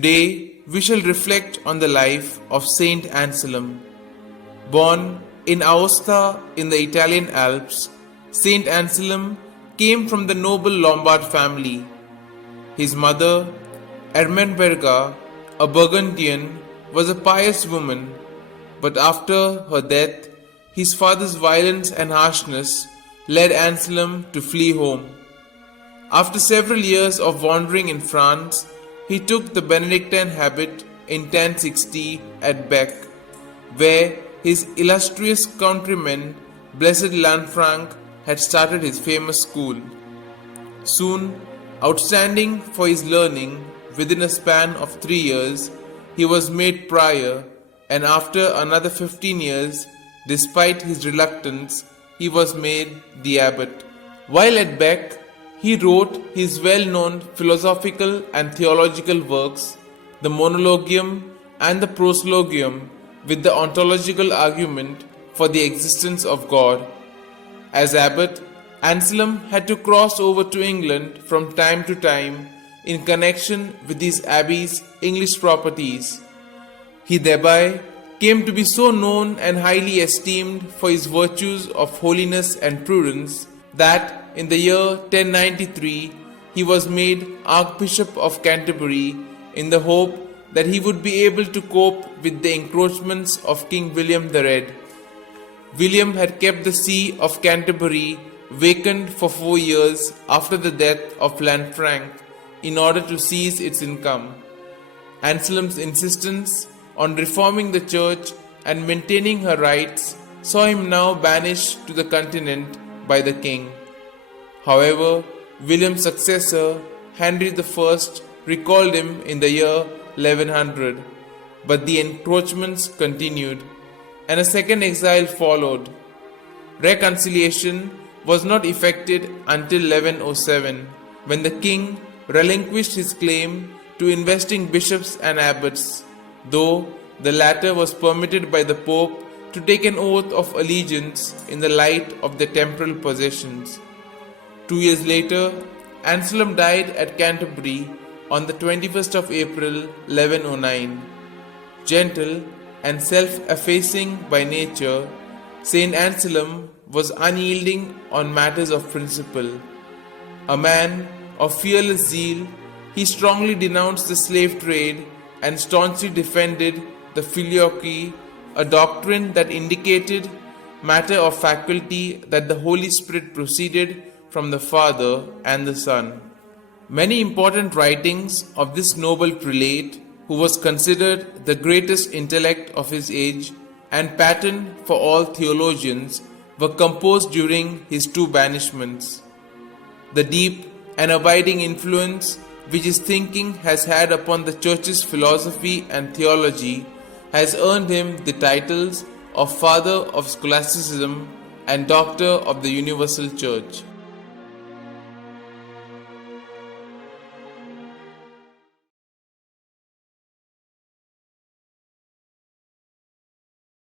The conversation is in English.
Today, we shall reflect on the life of St Anselm. Born in Aosta in the Italian Alps, St Anselm came from the noble Lombard family. His mother, Ermenberga, a Burgundian, was a pious woman, but after her death, his father's violence and harshness led Anselm to flee home. After several years of wandering in France, he took the Benedictine habit in 1060 at Bec, where his illustrious countryman, Blessed Lanfranc, had started his famous school. Soon, outstanding for his learning, within a span of 3 years, he was made prior, and after another 15 years, despite his reluctance, he was made the abbot. While at Bec, he wrote his well-known philosophical and theological works, the Monologium and the Proslogium, with the ontological argument for the existence of God. As abbot, Anselm had to cross over to England from time to time in connection with his abbey's English properties. He thereby came to be so known and highly esteemed for his virtues of holiness and prudence that in the year 1093 he was made Archbishop of Canterbury in the hope that he would be able to cope with the encroachments of King William the Red. William had kept the see of Canterbury vacant for 4 years after the death of Lanfranc in order to seize its income. Anselm's insistence on reforming the church and maintaining her rights saw him now banished to the continent by the king. However, William's successor, Henry I, recalled him in the year 1100, but the encroachments continued, and a second exile followed. Reconciliation was not effected until 1107, when the king relinquished his claim to investing bishops and abbots, though the latter was permitted by the Pope to take an oath of allegiance in the light of their temporal possessions. 2 years later, Anselm died at Canterbury on the 21st of April 1109. Gentle and self-effacing by nature, St. Anselm was unyielding on matters of principle. A man of fearless zeal, he strongly denounced the slave trade and staunchly defended the filioque, a doctrine that indicated matter of faculty that the Holy Spirit proceeded from the Father and the Son. Many important writings of this noble prelate, who was considered the greatest intellect of his age and pattern for all theologians, were composed during his 2 banishments. The deep and abiding influence which his thinking has had upon the Church's philosophy and theology has earned him the titles of Father of Scholasticism and Doctor of the Universal Church.